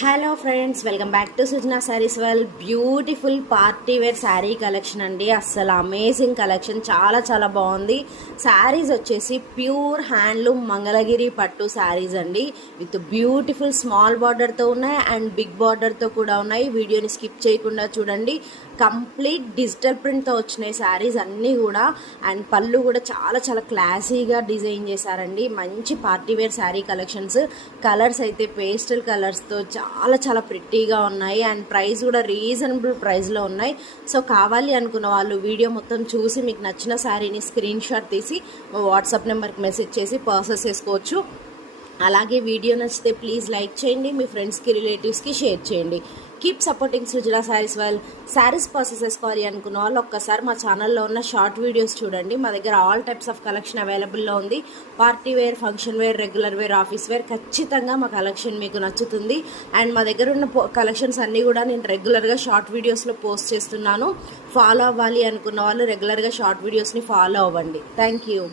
Hello friends, welcome back to Sujana saris. Beautiful party wear sari collection అండి. అస్సలు amazing collection, చాలా చాలా బాగుంది. శారీస్ వచ్చేసి ప్యూర్ హ్యాండ్లూమ్ మంగళగిరి పట్టు శారీస్ అండి. విత్ బ్యూటిఫుల్ స్మాల్ బార్డర్తో ఉన్నాయి అండ్ బిగ్ బార్డర్తో కూడా ఉన్నాయి. వీడియోని స్కిప్ చేయకుండా చూడండి. కంప్లీట్ డిజిటల్ ప్రింట్తో వచ్చినాయి శారీస్ అన్నీ కూడా. అండ్ పళ్ళు కూడా చాలా చాలా క్లాసీగా డిజైన్ చేశారండి. మంచి party wear sari collections. Colours అయితే పేస్టల్ కలర్స్తో చాలా చాలా ప్రిట్టీగా ఉన్నాయి. అండ్ ప్రైస్ కూడా రీజనబుల్ ప్రైస్లో ఉన్నాయి. సో కావాలి అనుకున్న వాళ్ళు వీడియో మొత్తం చూసి మీకు నచ్చిన శారీని స్క్రీన్ షాట్ తీసి వాట్సాప్ నెంబర్కి మెసేజ్ చేసి పర్చేస్ చేసుకోవచ్చు. అలాగే వీడియో నచ్చితే ప్లీజ్ లైక్ చేయండి, మీ ఫ్రెండ్స్కి రిలేటివ్స్కి షేర్ చేయండి. Keep supporting Sujana saris. Saris purchase చేసుకోవాలి అనుకున్న వాళ్ళు ఒక్కసారి మా ఛానల్లో ఉన్న షార్ట్ వీడియోస్ చూడండి. మా దగ్గర ఆల్ టైప్స్ ఆఫ్ కలెక్షన్ అవైలబుల్లో ఉంది. Party wear, function wear, regular wear, office wear, ఖచ్చితంగా మా కలెక్షన్ మీకు నచ్చుతుంది. అండ్ మా దగ్గర ఉన్న కలెక్షన్స్ అన్నీ కూడా నేను రెగ్యులర్గా షార్ట్ వీడియోస్లో పోస్ట్ చేస్తున్నాను. ఫాలో అవ్వాలి అనుకున్న వాళ్ళు రెగ్యులర్గా షార్ట్ వీడియోస్ని ఫాలో అవ్వండి. Thank you.